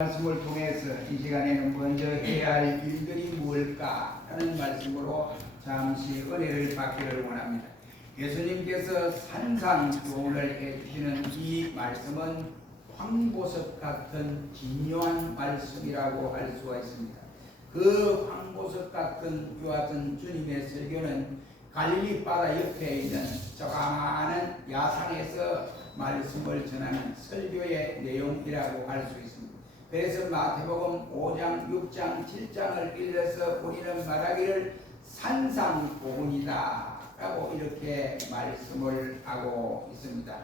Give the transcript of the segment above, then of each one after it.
말씀을 통해서 이 시간에는 먼저 해야 할 일들이 무엇일까 하는 말씀으로 잠시 은혜를 받기를 원합니다. 예수님께서 산상수훈을 해주시는 이 말씀은 황보석 같은 중요한 말씀이라고 할 수가 있습니다. 그 황보석 같은 이와 같은 주님의 설교는 갈릴리 바다 옆에 있는 조그마한 야산에서 말씀을 전하는 설교의 내용이라고 할 수 있습니다. 그래서 마태복음 5장, 6장, 7장을 읽어서 우리는 말하기를 산상복음이다 라고 이렇게 말씀을 하고 있습니다.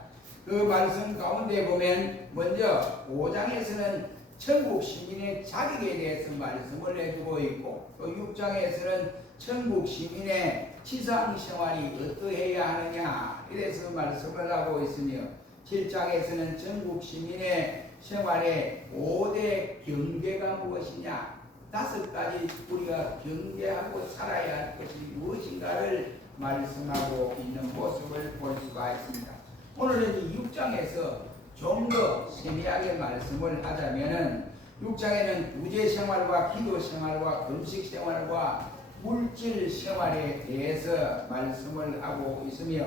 그 말씀 가운데 보면 먼저 5장에서는 천국 시민의 자격에 대해서 말씀을 해주고 있고, 또 6장에서는 천국 시민의 지상생활이 어떠해야 하느냐 이래서 말씀을 하고 있으며, 7장에서는 천국 시민의 생활의 5대 경계가 무엇이냐, 5가지 우리가 경계하고 살아야 할 것이 무엇인가를 말씀하고 있는 모습을 볼 수가 있습니다. 오늘은 이 6장에서 좀 더 세밀하게 말씀을 하자면은, 6장에는 구제 생활과 기도 생활과 금식 생활과 물질 생활에 대해서 말씀을 하고 있으며,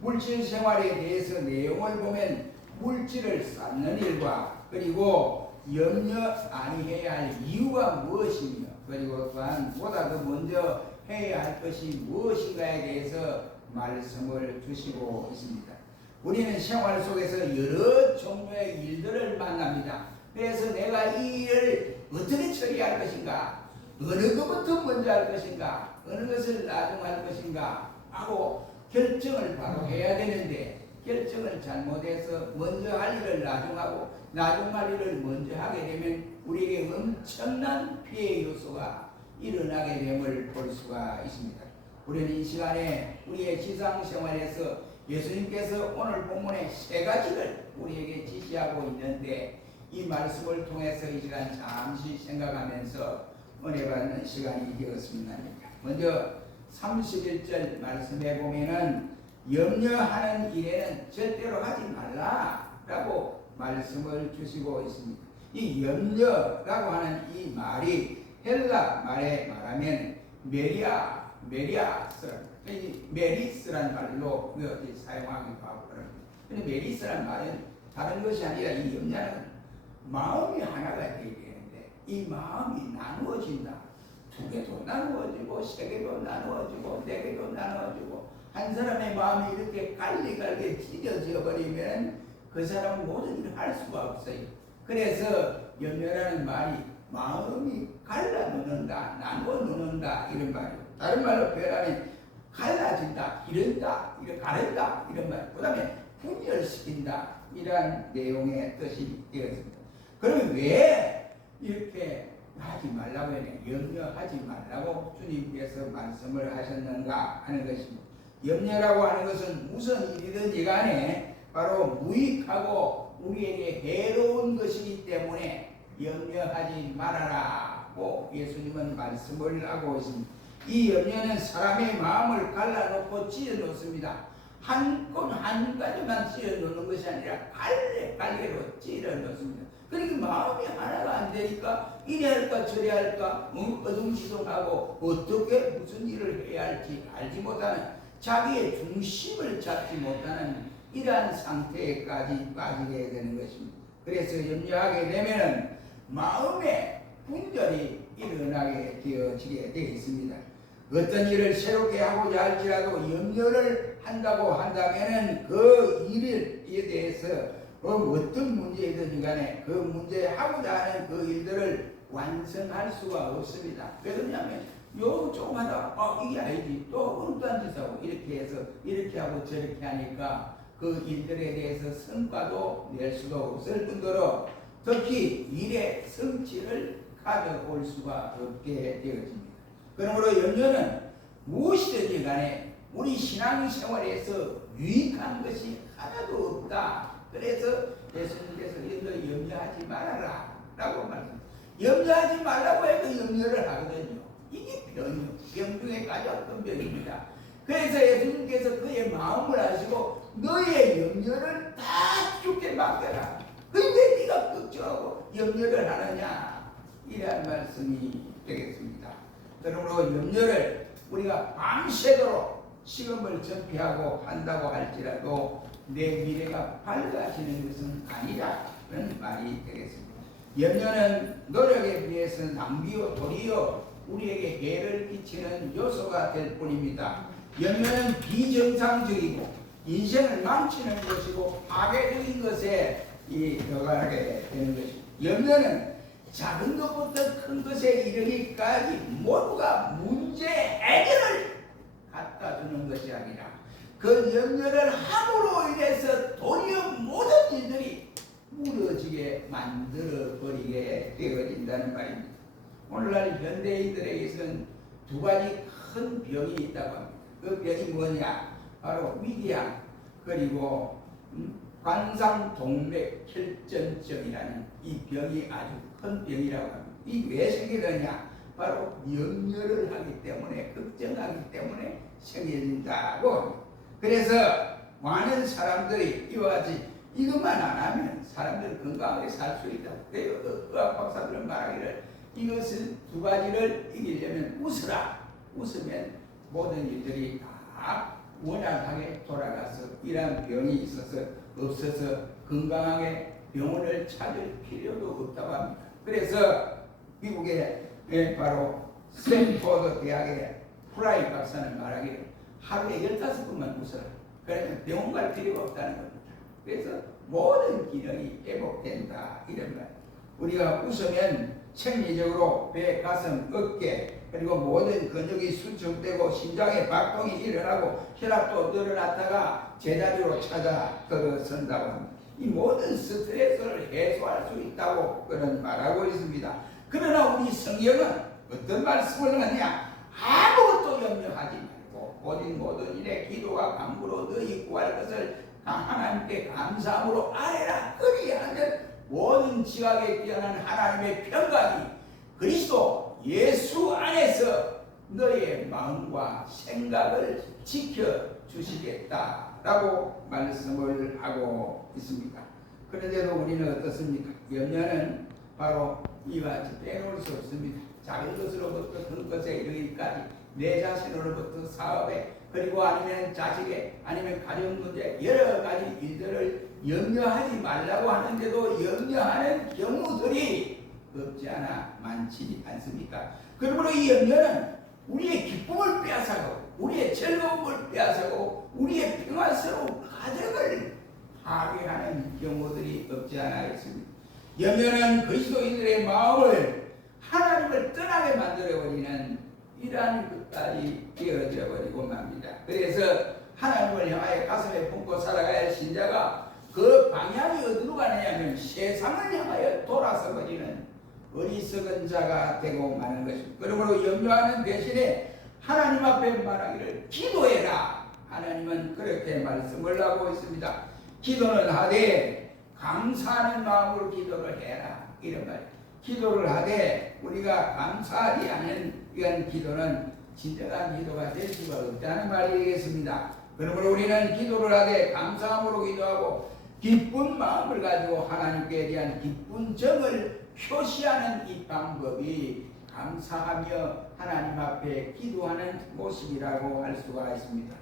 물질 생활에 대해서 내용을 보면 물질을 쌓는 일과, 그리고 염려 아니해야 할 이유가 무엇이며, 그리고 또한 보다 더 먼저 해야 할 것이 무엇인가에 대해서 말씀을 주시고 있습니다. 우리는 생활 속에서 여러 종류의 일들을 만납니다. 그래서 내가 이 일을 어떻게 처리할 것인가, 어느 것부터 먼저 할 것인가, 어느 것을 나중할 것인가 하고 결정을 바로 해야 되는데, 결정을 잘못해서 먼저 할 일을 나중하고 나중할 일을 먼저 하게 되면 우리에게 엄청난 피해 요소가 일어나게 됨을 볼 수가 있습니다. 우리는 이 시간에 우리의 지상생활에서 예수님께서 오늘 본문에 3가지를 우리에게 지시하고 있는데, 이 말씀을 통해서 이 시간 잠시 생각하면서 은혜 받는 시간이 되었으면 합니다. 먼저 31절 말씀에 보면은 염려하는 일에는 절대로 하지 말라라고 말씀을 주시고 있습니다. 이 염려라고 하는 이 말이 헬라 말에 말하면 메리스란 말로 사용하기도 하고 그럽니다. 근데 메리스란 말은 다른 것이 아니라, 이 염려는 마음이 하나가 되어야 되는데 이 마음이 나누어진다. 2개도 나누어지고 3개도 나누어지고 4개도 나누어지고, 한 사람의 마음이 이렇게 갈리갈리 찢어져 버리면 그 사람은 모든 일을 할 수가 없어요. 그래서 염려라는 말이 마음이 갈라놓는다, 나누어놓는다 이런 말이에요. 다른 말로 표현하면 갈라진다, 이런다, 가른다 이런 말. 그 다음에 분열시킨다 이런 내용의 뜻이 되었습니다. 그러면 왜 이렇게 하지 말라고 했냐, 염려하지 말라고 주님께서 말씀을 하셨는가 하는 것입니다. 염려라고 하는 것은 무슨 일이든지 간에 바로 무익하고 우리에게 해로운 것이기 때문에 염려하지 말아라고 예수님은 말씀을 하고 있습니다. 이 염려는 사람의 마음을 갈라놓고 찢어놓습니다. 한 가지만 찢어놓는 것이 아니라 갈래로 찢어놓습니다. 그러니까 마음이 하나가 안 되니까 이래 할까 저래 할까 어둠시동하고 어떻게 무슨 일을 해야 할지 알지 못하는, 자기의 중심을 잡지 못하는 이러한 상태까지 빠지게 되는 것입니다. 그래서 염려하게 되면 마음의 분열이 일어나게 되어지게 되어 있습니다. 어떤 일을 새롭게 하고자 할지라도 염려를 한다고 한다면 그 일에 대해서 어떤 문제이든 간에 그 문제 하고자 하는 그 일들을 완성할 수가 없습니다. 왜냐하면 요 조금 하다가 이게 아니지, 또 어떤 짓 하고 이렇게 해서 이렇게 하고 저렇게 하니까 그 일들에 대해서 성과도 낼 수가 없을 뿐더러 특히 일의 성취를 가져올 수가 없게 되어집니다. 그러므로 염려는 무엇이든지 간에 우리 신앙생활에서 유익한 것이 하나도 없다. 그래서 예수님께서 너희 염려하지 말아라 라고 말합니다. 염려하지 말라고 해도 염려를 하거든요. 이게 병 중에 가장 큰 병입니다. 그래서 예수님께서 그의 마음을 아시고 너의 염려를 다 주께 맡겨라. 왜 네가 걱정하고 염려를 하느냐, 이런 말씀이 되겠습니다. 그러므로 염려를 우리가 밤새도록 시험을 전폐하고 한다고 할지라도 내 미래가 밝아지는 것은 아니라는 말이 되겠습니다. 염려는 노력에 비해서 낭비요 도리어 우리에게 해를 끼치는 요소가 될 뿐입니다. 염려는 비정상적이고 인생을 망치는 것이고 파괴적인 것에 들어가게 되는 것입니다. 염려는 작은 것부터 큰 것에 이르기까지 모두가 문제 해결을 갖다 주는 것이 아니라 그 염려를 함으로 인해서 도리어 모든 일들이 무너지게 만들어 버리게 되어진다는 말입니다. 오늘날 현대인들에게서는 두 가지 큰 병이 있다고 합니다. 그 병이 뭐냐? 바로 위궤양 그리고 관상동맥혈전증이라는 이 병이 아주 큰 병이라고 합니다. 이 왜 생기느냐? 바로 염려를 하기 때문에, 걱정하기 때문에 생긴다고 합니다. 그래서 많은 사람들이 이와 같이 이것만 안 하면 사람들은 건강하게 살 수 있다. 그래서 의학 박사들은 말하기를 이것을 두 가지를 이기려면 웃으라. 웃으면 모든 일들이 다 원활하게 돌아가서 이러한 병이 없어서 건강하게 병원을 찾을 필요도 없다고 합니다. 그래서 미국의 바로 스탠포드 대학의 프라이 박사는 말하기를 하루에 15번만 웃어라. 그러면 병원 갈 필요가 없다는 겁니다. 그래서 모든 기능이 회복된다 이런 말. 우리가 웃으면 생리적으로 배, 가슴, 어깨 그리고 모든 근육이 수축되고 심장의 박동이 일어나고 혈압도 늘어났다가 제자리로 찾아 들어선다고 합니다. 이 모든 스트레스를 해소할 수 있다고 그런 말하고 있습니다. 그러나 우리 성경은 어떤 말씀을 하냐? 아무것도 염려하지 말고 오직 모든 일에 기도와 간구로 너희 구할 것을 하나님께 감사함으로 아뢰라. 그리하면 모든 지각에 뛰어난 하나님의 평강이 그리스도 예수 안에서 너의 마음과 생각을 지켜주시겠다라고 말씀을 하고 있습니다. 그런데도 우리는 어떻습니까? 염려는 바로 이와 같이 빼놓을 수 없습니다. 작은 것으로부터 큰 것에 이르기까지 내 자신으로부터 사업에 그리고 아니면 자식에 아니면 가정 문제 여러 가지 일들을 염려하지 말라고 하는데도 염려하는 경우들이 없지 않아 많지 않습니까? 그러므로 이 염려는 우리의 기쁨을 빼앗아가고 우리의 즐거움을 빼앗아가고 우리의 평화스러운 가정을 파괴하는 경우들이 없지 않아 있습니다. 염려는 그리스도인들의 마음을 하나님을 떠나게 만들어버리는 이러한 것까지 되어져 버리고 맙니다. 그래서 하나님을 향하여 가슴에 품고 살아가야 할 신자가 그 방향이 어디로 가느냐면 세상을 향하여 돌아서 버리는 어리석은 자가 되고 마는 것입니다. 그러므로 염려하는 대신에 하나님 앞에 말하기를 기도해라. 하나님은 그렇게 말씀을 하고 있습니다. 기도는 하되 감사하는 마음으로 기도를 해라. 이런 말이에요. 기도를 하되 우리가 감사하지 않은 이런 기도는 진정한 기도가 될 수가 없다는 말이겠습니다. 그러므로 우리는 기도를 하되 감사함으로 기도하고 기쁜 마음을 가지고 하나님께 대한 기쁜 정을 표시하는 이 방법이 감사하며 하나님 앞에 기도하는 모습이라고 할 수가 있습니다.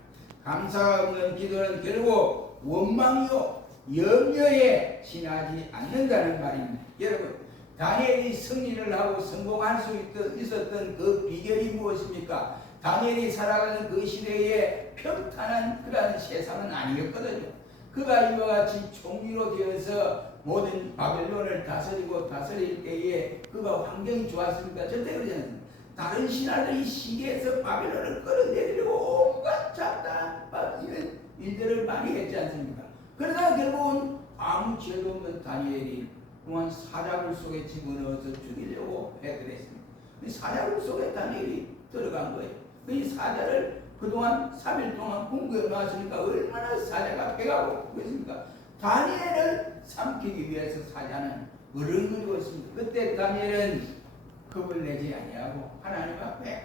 감사가 없는 기도는 결국 원망이요 염려에 지나지 않는다는 말입니다. 여러분 다니엘이 승리를 하고 성공할 수 있었던 그 비결이 무엇입니까? 다니엘이 살아가는 그 시대에 평탄한 그런 세상은 아니었거든요. 그가 이와 같이 총리로 되어서 모든 바벨론을 다스릴 때에 그가 환경이 좋았습니까? 절대 그러지 않습니다. 다른 신하들이 시기에서 바벨론을 끌어내리려고 온갖 잡다한 이런 일들을 많이 했지 않습니까? 그러다가 결국은 아무 죄도 없는 다니엘이 그동안 사자굴 속에 집어넣어서 죽이려고 해드렸습니다. 사자굴 속에 다니엘이 들어간 거예요. 이 사자를 그동안 3일 동안 굶겨 놨으니까 얼마나 사자가 배가 고프고 있습니까? 다니엘을 삼키기 위해서 사자는 으르렁거리고 있습니다. 그때 다니엘은 겁을 내지 아니하고 하나님 앞에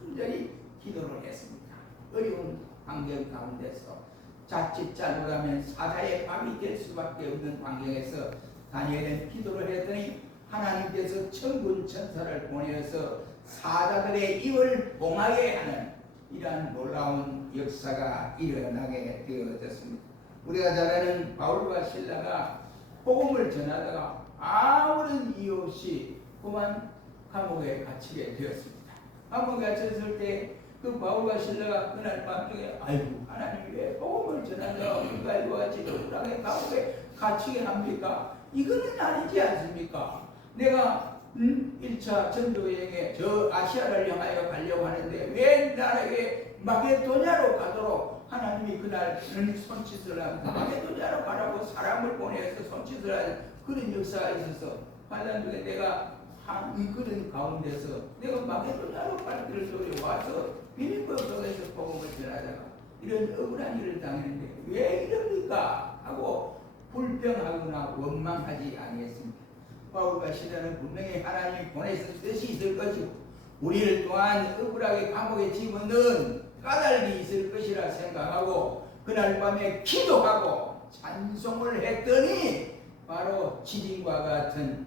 간절히 기도를 했습니다. 어려운 환경 가운데서 자칫 잘못하면 사자의 밥이 될 수밖에 없는 환경에서 다니엘은 기도를 했더니 하나님께서 천군 천사를 보내어서 사자들의 입을 봉하게 하는 이러한 놀라운 역사가 일어나게 되어졌습니다. 우리가 잘 아는 바울과 실라가 복음을 전하다가 아무런 이유 없이 그만 감옥에 갇히게 되었습니다. 감옥에 갇혔을 때 그 바울과 실라가 그날 밤중에 아이고 하나님 왜 복음을 전하다가 우리가 이와 같이 억울하게 감옥에 갇히게 합니까? 이거는 아니지 않습니까? 내가 1차 전도여행에 저 아시아를 향하여 가려고 하는데 왜 나에게 마게도냐로 가도록 하나님이 그날 손짓을 하면서 마게도냐로 가라고 사람을 보내서 손짓을 하는 그런 역사가 있어서 환란 중에 내가 그런 가운데서 내가 마게도냐로 갈 길을 돌아와서 빌립보 속에서 복음을 전하다가 이런 억울한 일을 당했는데 왜 이럽니까? 하고 불평하거나 원망하지 아니했습니다. 바울과 시라는 분명히 하나님이 보내신 뜻이 있을 것이고 우리를 또한 억울하게 감옥에 집어넣은 까닭이 있을 것이라 생각하고 그날 밤에 기도하고 찬송을 했더니 바로 지진과 같은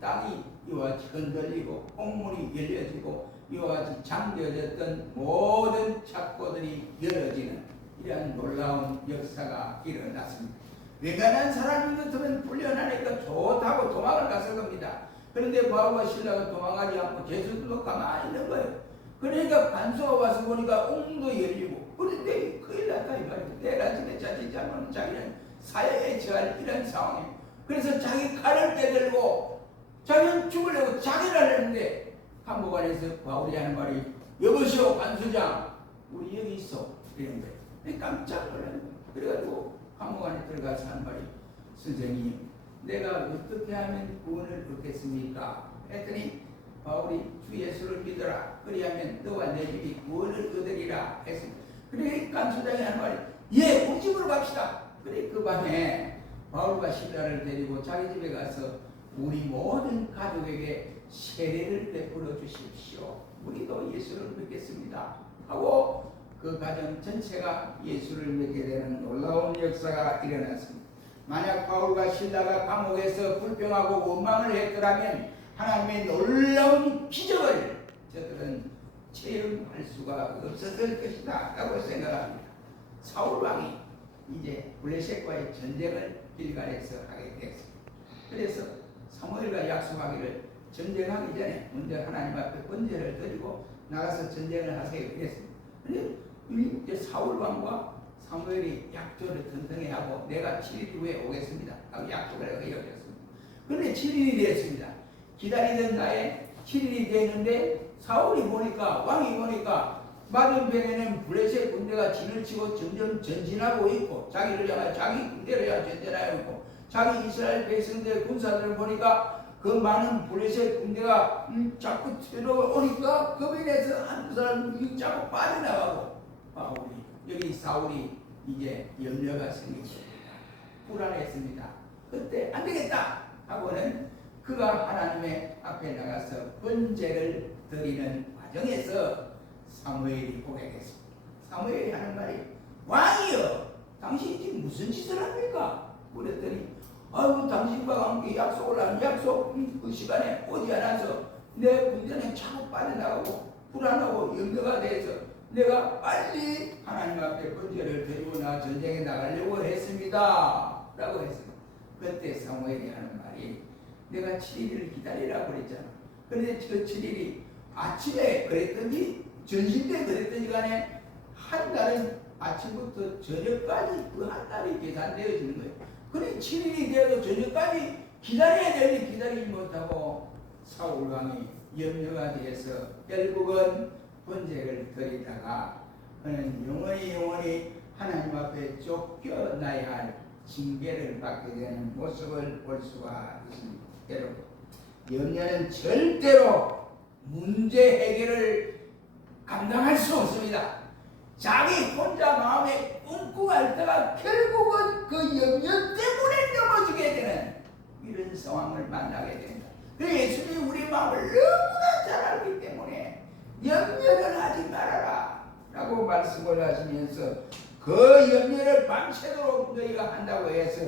땅이 이와 같이 흔들리고 홍문이 열려지고 이와 같이 잠겨졌던 모든 창고들이 열어지는 이러한 놀라운 역사가 일어났습니다. 외간한 사람이 같으면 불련하니까 좋다고 도망을 갔을 겁니다. 그런데 바울과 실라가 도망가지 않고 제수도 가만히 있는 거예요. 그러니까 간수가 와서 보니까 옹도 열리고 그런데 큰일 났다 이 말이에요. 내가 집에 자칫 잘못하면 자기는 사형에 처할 이런 상황이에요. 그래서 자기 칼을 빼들고 자기는 죽으려고 자기를 했는데 감옥 안에서 바울이 하는 말이 여보시오 간수장 우리 여기 있어 이런 거예요. 깜짝 놀라는 거예요. 그래가지고 감옥 안에 들어가서 한 말이 선생님 내가 어떻게 하면 구원을 얻겠습니까? 했더니 바울이 주 예수를 믿어라 그리하면 너와 내 집이 구원을 얻으리라 했습니다. 그래 간수장이 한 말이 예 우리 집으로 갑시다. 그래 그 밤에 바울과 실라를 데리고 자기 집에 가서 우리 모든 가족에게 세례를 베풀어 주십시오. 우리도 예수를 믿겠습니다. 하고 그 가정 전체가 예수를 믿게 되는 놀라운 역사가 일어났습니다. 만약 바울과 실라가 감옥에서 불평하고 원망을 했더라면 하나님의 놀라운 기적을 저들은 체험할 수가 없었을 것이다 라고 생각합니다. 사울 왕이 이제 블레셋과의 전쟁을 길갈에서 하게 되었습니다. 그래서 사무엘과 약속하기를 전쟁하기 전에 먼저 하나님 앞에 번제를 드리고 나가서 전쟁을 하세요 그랬습니다. 그런데 이제 사울 왕과 사무엘이 약조를 튼튼히 하고 내가 7일 후에 오겠습니다 하고 약속을 하고 이어졌습니다. 그런데 7일이 되었습니다. 기다리던 날에 7일이 됐는데 사울이 보니까 왕이 보니까 맞은편에는 블레셋 군대가 진을 치고 점점 전진하고 있고 자기를 향해 자기 군대를 향해 전진하고 있고 자기 이스라엘 백성들 군사들을 보니까 그 많은 블레셋 군대가 자꾸 들어오니까 겁이 내서 한두 사람 자꾸 빠져나가고 바울이 여기 사울이 이제 염려가 생겼습니다. 불안했습니다. 그때 안 되겠다 하고는 그가 하나님의 앞에 나가서 번제를 드리는 과정에서 사무엘이 고백했습니다. 사무엘이 하는 말이 왕이여 당신이 지금 무슨 짓을 합니까? 그랬더니 아이고 당신과 함께 약속을 한 약속 그 시간에 오지 않아서 내 군대는 자꾸 빠져나가고 불안하고 염려가 돼서 내가 빨리 하나님 앞에 번제를 드리고 나 전쟁에 나가려고 했습니다 라고 했습니다. 그때 사무엘이 하는 말이 내가 7일을 기다리라고 그랬잖아. 그런데 그 7일이 아침에 그랬더니 전신때 그랬더니 간에 한 달은 아침부터 저녁까지 그 한 달이 계산되어지는 거예요. 그래 7일이 되어도 저녁까지 기다려야 되는데 기다리지 못하고 사울 왕이 염려가 되어서 결국은 번제를 드리다가 그는 영원히 하나님 앞에 쫓겨나야 할 징계를 받게 되는 모습을 볼 수가 있습니다. 여러분 염려는 절대로 문제 해결을 감당할 수 없습니다. 자기 혼자 마음에 끙끙 앓다가 결국은 그 염려 때문에 넘어지게 되는 이런 상황을 만나게 된다. 그래서 예수님이 우리 마음을 너무나 잘 알기 때문에 염려를 하지 말아라 라고 말씀을 하시면서 그 염려를 밤새도록 너희가 한다고 해서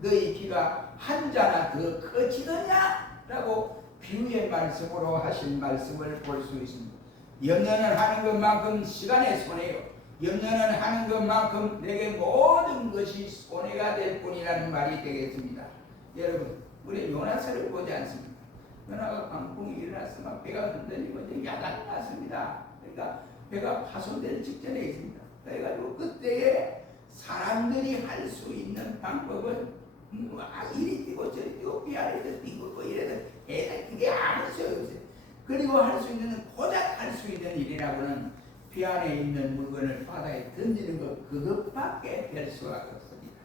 너희 귀가 한 자나 더 커지느냐? 라고 비유의 말씀으로 하신 말씀을 볼 수 있습니다. 염려는 하는 것만큼 시간의 손해요. 염려는 하는 것만큼 내게 모든 것이 손해가 될 뿐이라는 말이 되겠습니다. 여러분, 우리 요나서를 보지 않습니까? 요나가 광풍이 일어나서 막 배가 흔들리고 이제 야단이 났습니다. 그러니까 배가 파손될 직전에 있습니다. 그래가지고 그때에 사람들이 할 수 있는 방법은 이리 뛰고 저리 뛰고 비 아래에서 뛰고 이래서 그게 아무 소용없어요. 그리고 할 수 있는 고작 할 수 있는 일이라고는 비 안에 있는 물건을 바다에 던지는 것 그것밖에 될 수가 없습니다.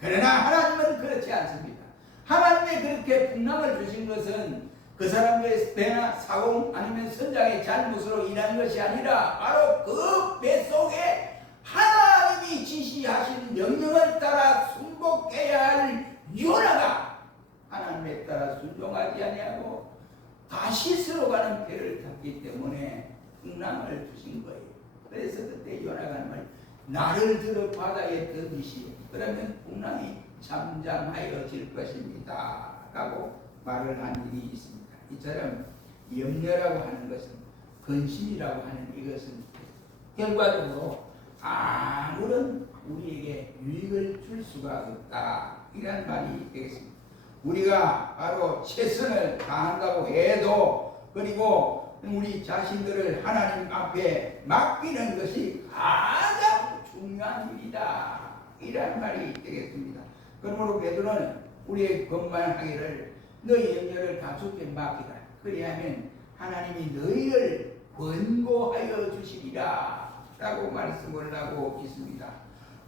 그러나 하나님은 그렇지 않습니다. 하나님이 그렇게 풍랑을 주신 것은 그 사람의 배나 사공 아니면 선장의 잘못으로 인한 것이 아니라 바로 그 뱃속에 하나님이 지시하신 명령을 따라 순복해야 할 요나가 하나님에 따라 순종하지 아니하고 다시 쓸어가는 배를 탔기 때문에 풍랑을 주신 거예요. 그래서 그때 요나가 말 나를 들어 바다에 던지시오. 그러면 풍랑이 잠잠하여질 것입니다. 라고 말을 한 일이 있습니다. 이처럼 염려라고 하는 것은 근심이라고 하는 이것은 결과적으로 아무런 우리에게 유익을 줄 수가 없다. 이런 말이 되겠습니다. 우리가 바로 최선을 다한다고 해도 그리고 우리 자신들을 하나님 앞에 맡기는 것이 가장 중요한 일이다. 이런 말이 되겠습니다. 그러므로 베드로는 우리의 것만하기를 너희 염려를 다 주께 맡기라. 그리하면 하나님이 너희를 권고하여 주시리라. 라고 말씀을 하고 있습니다.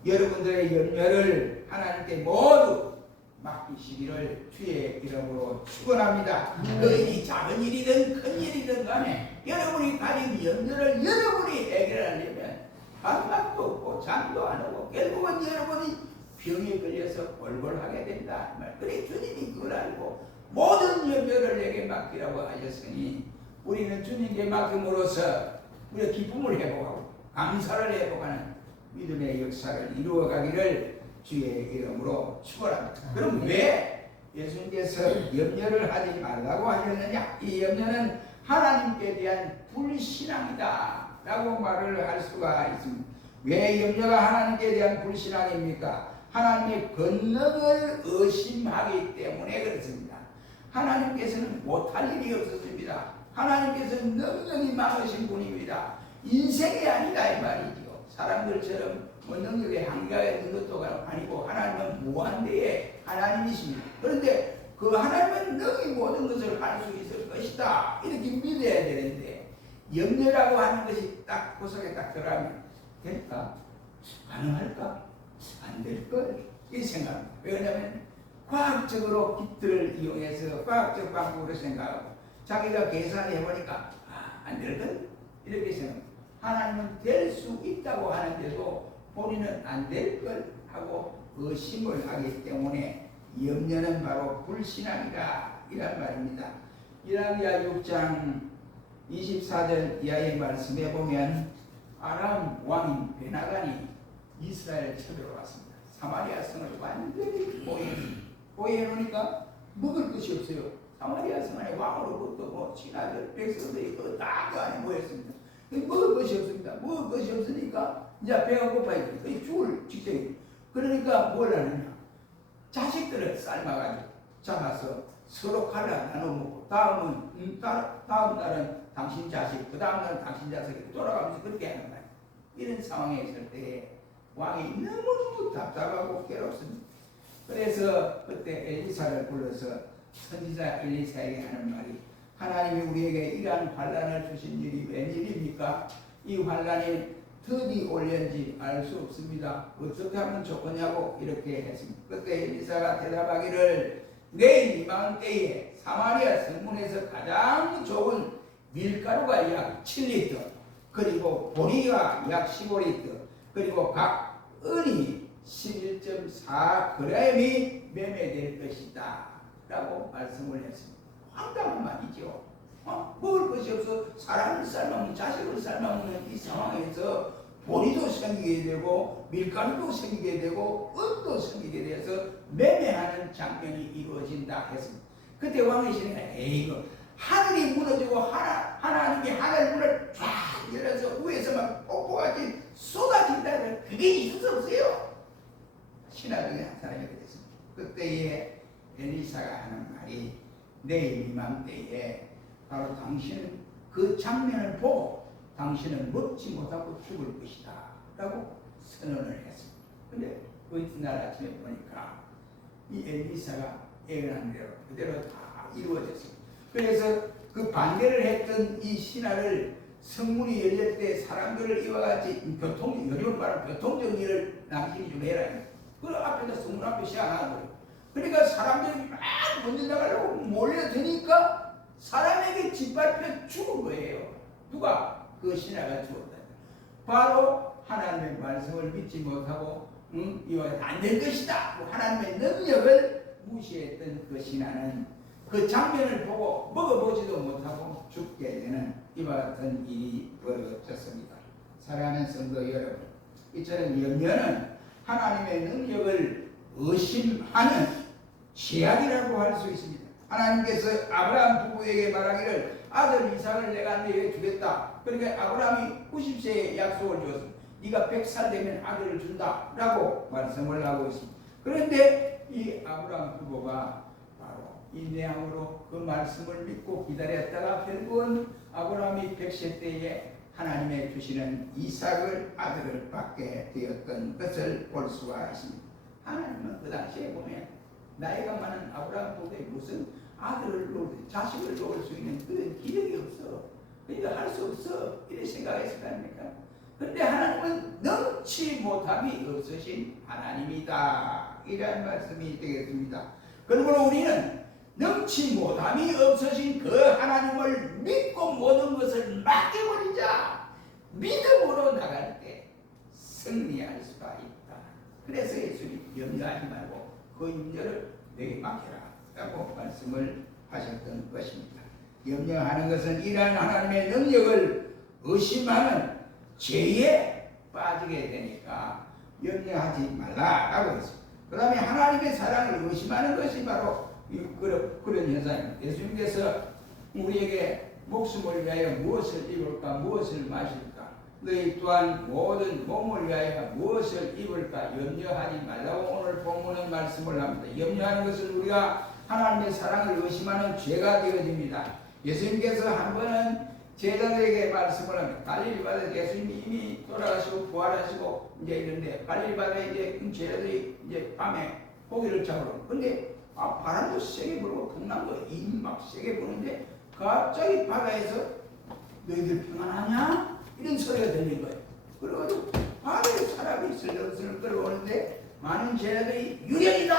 여러분들의 염려를 하나님께 모두 맡기시기를 주의 이름으로 축원합니다. 너희 작은 일이든 큰 일이든 간에 여러분이 가진 염려를 여러분이 해결하려면 밥맛도 없고 잠도 안 오고 결국은 여러분이 병에 걸려서 골골하게 된다. 그래 주님이 그걸 알고 모든 염려를 내게 맡기라고 하셨으니 우리는 주님께 맡김으로써 우리가 기쁨을 회복하고 감사를 회복하는 믿음의 역사를 이루어가기를 주의 이름으로 축원합니다. 그럼 왜 예수님께서 염려를 하지 말라고 하셨느냐? 이 염려는 하나님께 대한 불신앙이다 라고 말을 할 수가 있습니다. 왜 염려가 하나님께 대한 불신앙입니까? 하나님의 권능을 의심하기 때문에 그렇습니다. 하나님께서는 못할 일이 없었습니다. 하나님께서는 능력이 많으신 분입니다. 인생이 아니다 이 말이죠. 사람들처럼 능력의 한계가 있는 것도 아니고 하나님은 무한대의 하나님이십니다. 그런데 그 하나님은 능히 모든 것을 할 수 있을 것이다 이렇게 믿어야 되는데 염려라고 하는 것이 딱 구석에 딱 들어가면 될까? 가능할까? 안 될걸? 이 생각합니다. 왜냐하면 과학적으로 깃들을 이용해서 과학적 방법으로 생각하고 자기가 계산해보니까 안 될걸? 이렇게 생각합니다. 하나님은 될 수 있다고 하는데도 본인은 안 될 걸 하고 의심을 하기 때문에 염려는 바로 불신앙이다 이란 말입니다. 이사야 6장 24절 이하의 말씀에 보면 아람 왕인 베나간이 이스라엘 쳐들어 왔습니다. 사마리아 성을 완전히 포위해놓으니까 먹을 것이 없어요. 사마리아 성 안에 왕으로부터 친아들 백성들이 다 그 안에 모였습니다. 먹을 것이 없습니다. 먹을 것이 없으니까 이제 배가 고파야 돼. 죽을 직전이에요. 그러니까 뭘 하느냐? 자식들을 삶아가지고 잡아서 서로 갈라 나눠 먹고 다음 날은 당신 자식, 그 다음 날은 당신 자식이 돌아가면서 그렇게 하는 거예요. 이런 상황에 있을 때 왕이 너무너무 답답하고 괴롭습니다. 그래서 그때 엘리사를 불러서 선지자 엘리사에게 하는 말이 하나님이 우리에게 이러한 환난을 주신 일이 웬일입니까? 이 환난이 더디 올는지 알 수 없습니다. 어떻게 하면 좋겠냐고 이렇게 했습니다. 그때 엘리사가 대답하기를 내일 이맘 때에 사마리아 성문에서 가장 좋은 밀가루가 약 7리터 그리고 보리가 약 15리터 그리고 각 은이 11.4g이 매매될 것이다 라고 말씀을 했습니다. 황당한 말이죠. 먹을 것이 없어 사람을 삶아먹는 자식을 삶아먹는 이 상황에서 보리도 생기게 되고 밀가루도 생기게 되고 은도 생기게 돼서 매매하는 장면이 이루어진다 했습니다. 그때 왕의 신이 에이 이거 하늘이 무너지고 하나님이 하늘 문을 쫙 열어서 위에서 막 폭포같이 쏟아진다. 그게 있을 수 없어요. 신하 중에 한 사람이 그랬습니다. 그때에 엘리사가 하는 말이 내일 이맘때에 바로 당신은 그 장면을 보고 당신은 먹지 못하고 죽을 것이다 라고 선언을 했습니다. 근데 그 이튿날 아침에 보니까 이 엘리사가 예언한 대로 그대로 다 이루어졌습니다. 그래서 그 반대를 했던 이 신하를 성문이 열릴 때 사람들을 이와 같이 요즘 말하는 교통정리를 당신이 좀 해라. 그 앞에다 성문 앞에 시작하는 거예요. 그러니까 사람들이 막 먼저 나가려고 몰려드니까 사람에게 짓밟혀 죽은 거예요. 누가? 그 신하가 죽었다. 바로 하나님의 말씀을 믿지 못하고 이와 안 될 것이다. 하나님의 능력을 무시했던 그 신하는 그 장면을 보고 먹어보지도 못하고 죽게 되는 이와 같은 일이 벌어졌습니다. 사랑하는 성도 여러분, 이처럼 염려는 하나님의 능력을 의심하는 죄악이라고 할 수 있습니다. 하나님께서 아브라함 부부에게 말하기를 아들 이삭을 내가 너에게 주겠다. 그러니까 아브라함이 90세에 약속을 주었습니다. 네가 100살 되면 아들을 준다 라고 말씀을 하고 있습니다. 그런데 이 아브라함 부부가 바로 인내함으로 그 말씀을 믿고 기다렸다가 결국은 아브라함이 100세 때에 하나님의 주시는 이삭을 아들을 받게 되었던 것을 볼 수가 있습니다. 하나님은 그 당시에 보면 나이가 많은 아브라함 부부에 무슨 아들을 놓을, 자식을 놓을 수 있는 그런 기력이 없어. 그러니까 할 수 없어. 이렇게 생각했을 거 아닙니까? 그런데 하나님은 넘치 못함이 없으신 하나님이다. 이런 말씀이 되겠습니다. 그러므로 우리는 넘치 못함이 없으신 그 하나님을 믿고 모든 것을 맡겨버리자. 믿음으로 나갈 때 승리할 수가 있다. 그래서 예수님 염려하지 말고 그 염려를 내게 맡겨라 라고 말씀을 하셨던 것입니다. 염려하는 것은 이러한 하나님의 능력을 의심하는 죄에 빠지게 되니까 염려하지 말라라고 했습니다. 그 다음에 하나님의 사랑을 의심하는 것이 바로 그런 현상입니다. 예수님께서 우리에게 목숨을 위하여 무엇을 입을까 무엇을 마실까 너희 또한 모든 몸을 위하여 무엇을 입을까 염려하지 말라고 오늘 본문은 말씀을 합니다. 염려하는 것은 우리가 하나님의 사랑을 의심하는 죄가 되어집니다. 예수님께서 한 번은 제자들에게 말씀을 합니다. 갈릴리 바다에 예수님이 이미 돌아가시고 부활하시고 이제 이런데 갈릴리 바다에 이제 제자들이 이제 밤에 고기를 잡으러. 근데 바람도 세게 불고 동남도 막 세게 부는데 갑자기 바다에서 너희들 평안하냐? 이런 소리가 들린 거예요. 그래가지고 바다에 사람이 슬슬 끌어오는데 많은 제자들이 유령이다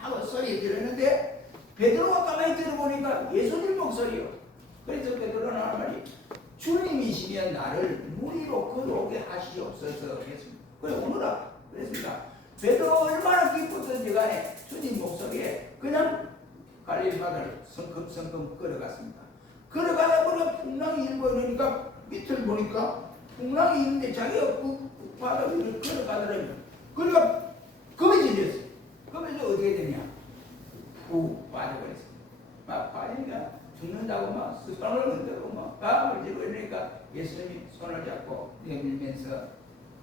하고 소리 들었는데 베드로가 가만히 들어보니까 예수님 목소리요. 그래서 베드로는 하는 말이 주님이시면 나를 무리로 걸어오게 하시옵소서 했습니다. 그래 오너라 그랬습니다. 베드로 얼마나 기뻤던지 간에 주님 목소리에 그냥 갈릴리 바다를 성큼성큼 걸어갔습니다. 걸어가다 보니까 풍랑이 일고 이러니까 밑을 보니까 풍랑이 있는데 자기가 그 바다 위를 걸어가더라고요. 그러니까 겁이 질렸어요. 그러면서 어떻게 되냐? 푹 빠져버렸어요. 막 빠지니까 죽는다고 막 수상을 흔들고 막 밥을 지고 이러니까 예수님이 손을 잡고 내밀면서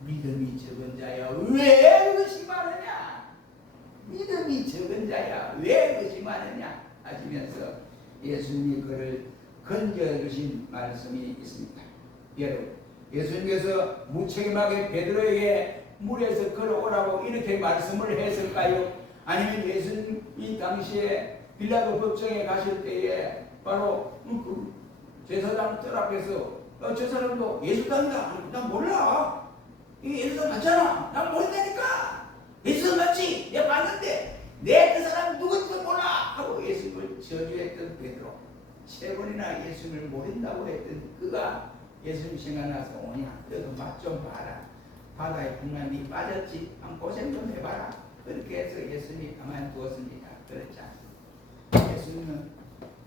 믿음이 적은 자야 왜 의심하느냐? 믿음이 적은 자야 왜 의심하느냐? 하시면서 예수님이 그를 건져주신 말씀이 있습니다. 여러분, 예수님께서 무책임하게 베드로에게 물에서 걸어오라고 이렇게 말씀을 했을까요? 아니면 예수님이 당시에 빌라도 법정에 가실 때에 바로 그 제사장 뜰 앞에서 저 사람도 예수단이다. 난 몰라. 이게 예수단 맞잖아. 난 모른다니까. 예수단 맞지? 내가 봤는데 내 그 사람 누군지 몰라 하고 예수님을 저주했던 베드로. 세 번이나 예수님을 모른다고 했던 그가 예수님 생각나서 오냐 너도 맛 좀 봐라. 바다에 풍랑이 빠졌지. 한 고생 좀 해봐라. 그렇게 해서 예수님이 가만두었습니다. 그렇지 않습니다. 예수님은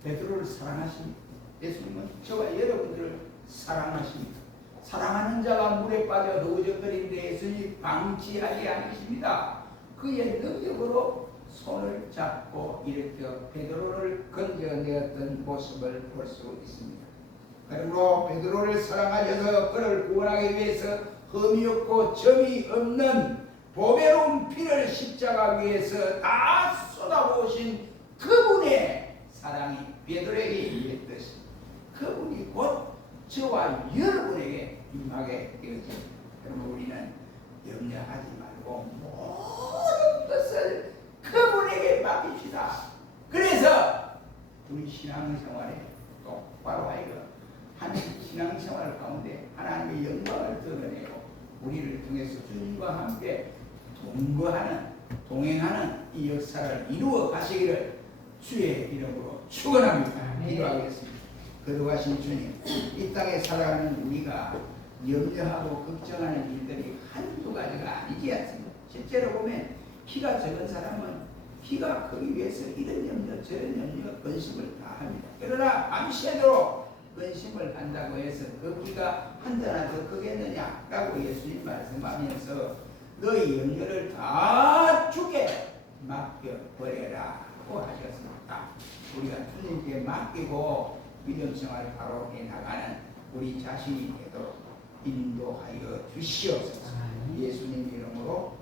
베드로를 사랑하십니다. 예수님은 저와 여러분들을 사랑하십니다. 사랑하는 자가 물에 빠져 허우적거리는데 예수님이 방치하지 않으십니다. 그의 능력으로 손을 잡고 일으켜 베드로를 건져내었던 모습을 볼 수 있습니다. 그러므로 베드로를 사랑하셔서 그를 구원하기 위해서 흠이 없고 점이 없는 보배로운 피를 십자가 위에서 다 쏟아부으신 그분의 사랑이 베드로에게 임했듯이 그분이 곧 저와 여러분에게 임하게 되어집니다. 그러면 우리는 염려하지 말고 모든 것을 그분에게 맡깁시다. 그래서 우리 신앙생활에 똑바로 하여금 한 신앙생활 가운데 하나님의 영광을 드러내고 우리를 통해서 주님과 함께 동행하는 이 역사를 이루어 가시기를 주의 이름으로 축원합니다. 기도하겠습니다. 거룩하신 주님, 이 땅에 살아가는 우리가 염려하고 걱정하는 일들이 한두 가지가 아니지 않습니까? 실제로 보면 키가 적은 사람은 키가 크기 위해서 이런 염려 저런 염려 근심을 다 합니다. 그러나 밤새도록 근심을 한다고 해서 그 키가 한자나 더 크겠느냐 라고 예수님 말씀하면서 너희 염려를 다 주께 맡겨버려라 고 하셨습니다. 우리가 주님께 맡기고 믿음 생활을 바로 해나가는 우리 자신이 되도록 인도하여 주시옵소서. 예수님 이름으로